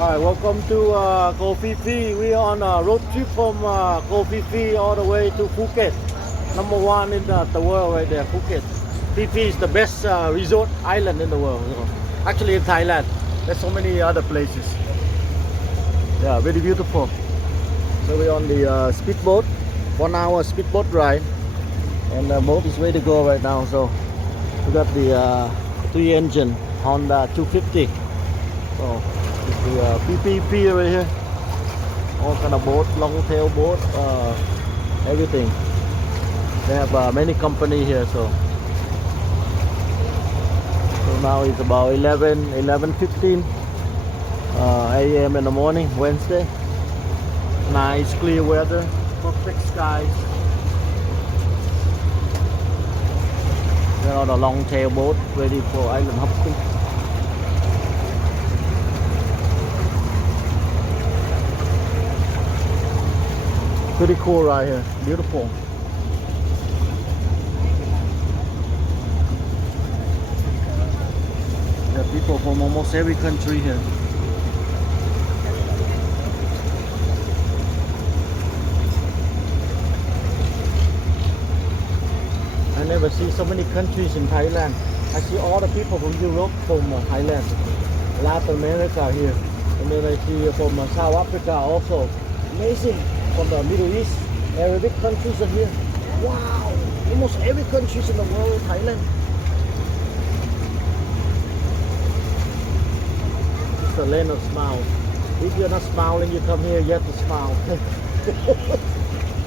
All right, welcome to Koh Phi Phi. We are on a road trip from Koh Phi Phi all the way to Phuket. Number one in the world right there, Phuket. Phi Phi is the best resort island in the world. Actually in Thailand. There's so many other places. Yeah, very beautiful. So we're on the speedboat, 1 hour speedboat ride. And the boat is ready to go right now. So we got the 3 engine Honda 250. So it's the PPP right here. All kind of boat, long tail boat, everything. They have many company here. So now it's about 11:15 a.m. in the morning, Wednesday. Nice clear weather, perfect skies. They're on a long tail boat ready for island hopping. Pretty cool right here, beautiful. There are people from almost every country here. I never see so many countries in Thailand. I see all the people from Europe, from Thailand, Latin America here, and then I see from South Africa also. Amazing. From the Middle East, Arabic countries are here. Wow, almost every country in the world, Thailand. It's the land of smile. If you're not smiling, you come here, you have to smile.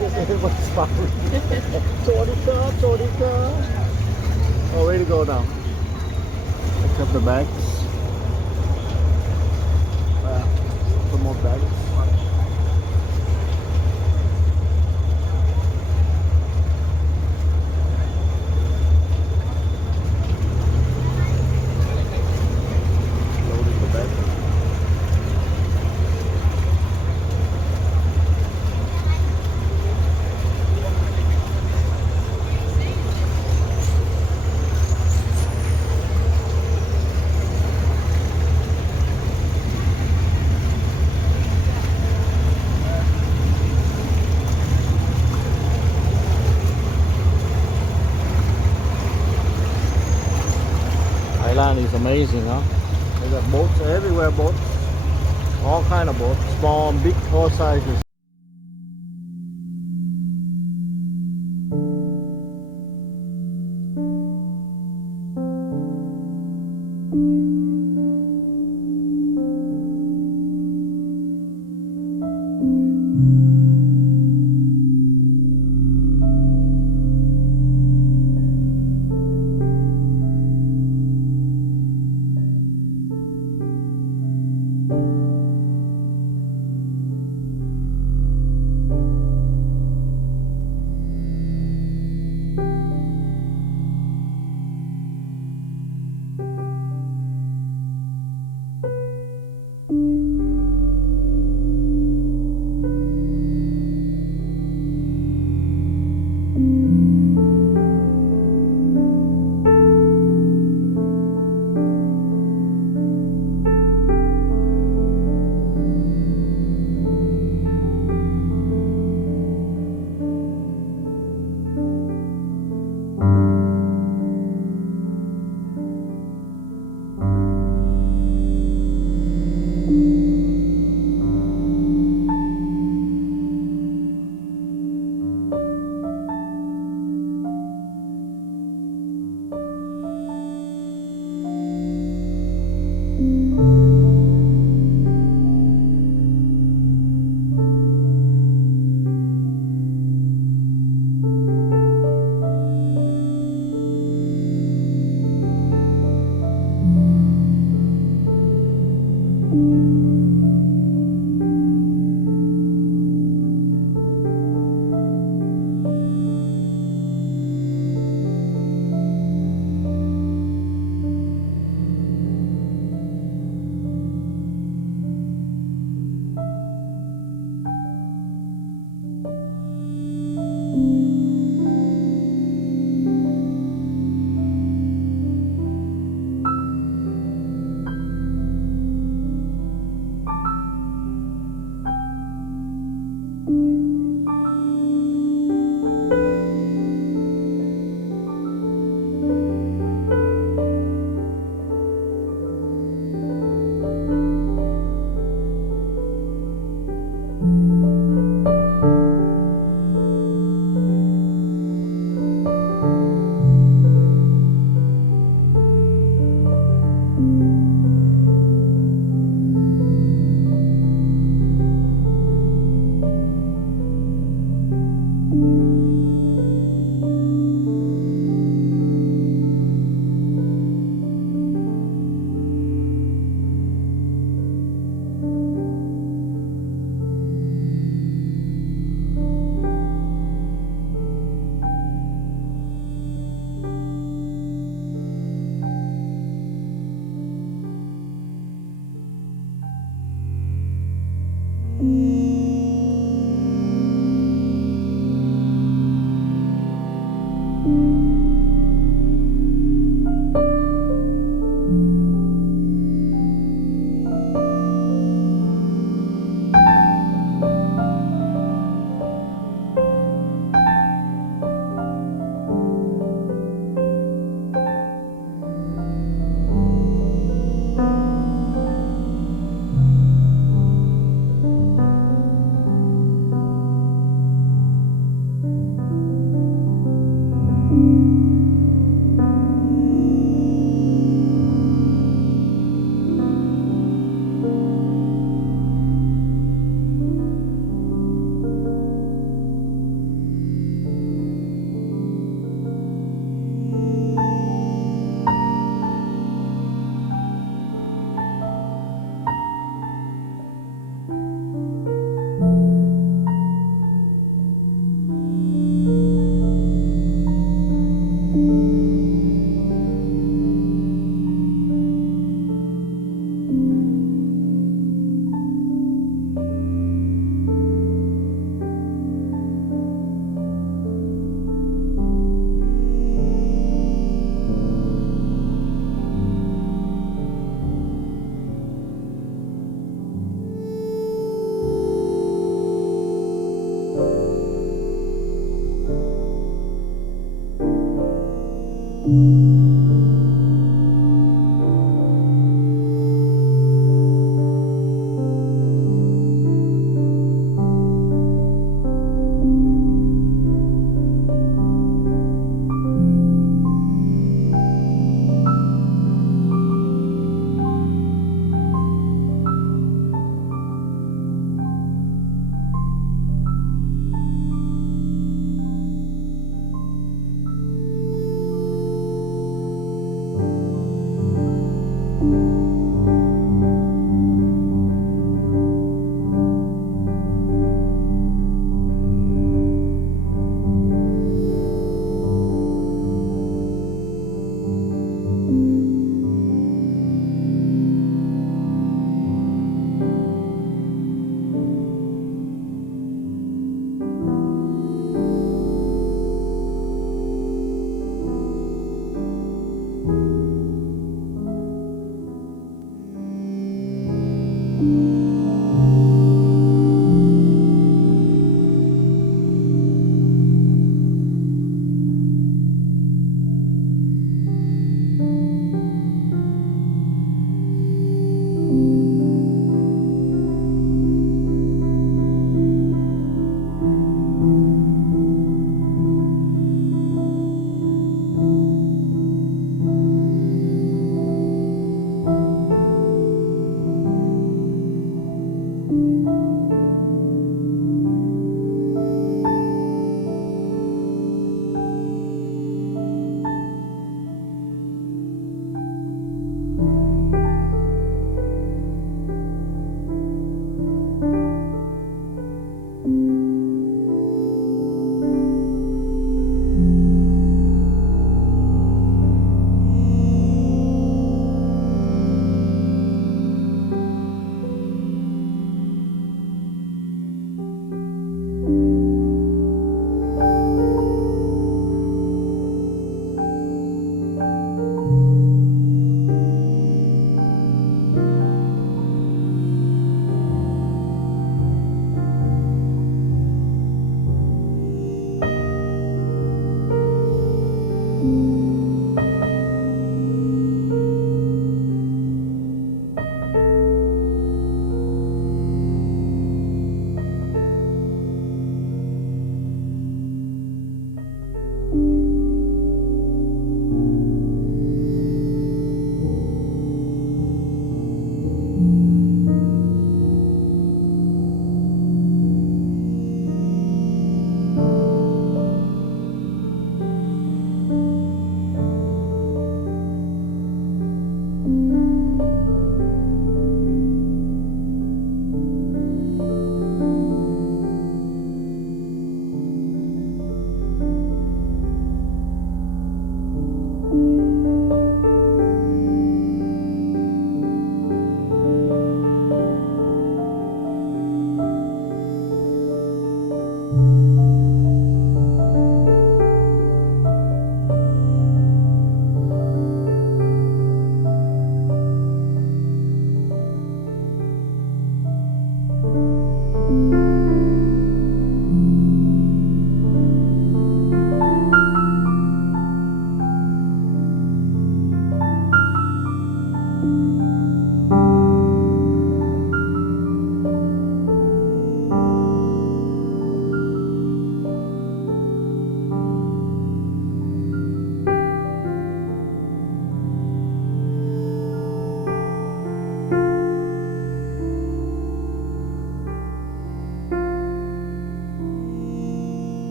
Everyone's smiling. Sorika, Sorika. Oh, way to go now. Pick up the bags. Some more bags. Thailand is amazing, huh? They got boats everywhere, boats. All kind of boats, small and big, all sizes.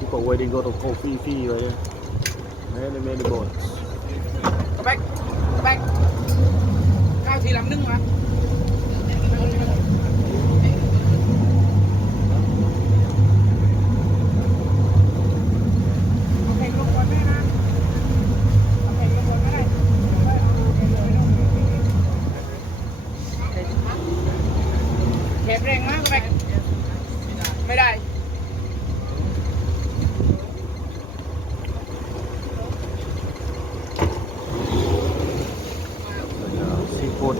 People waiting go to Coffee Fee right there. Many boats. กระแบกกระแบกข้าวทีลำนึ่งมาเอาเพลงลงก่อนแม่นะเอาเพลงลงก่อนไม่ได้เข็บแรงมากกระแบกไม่ได้ Seafood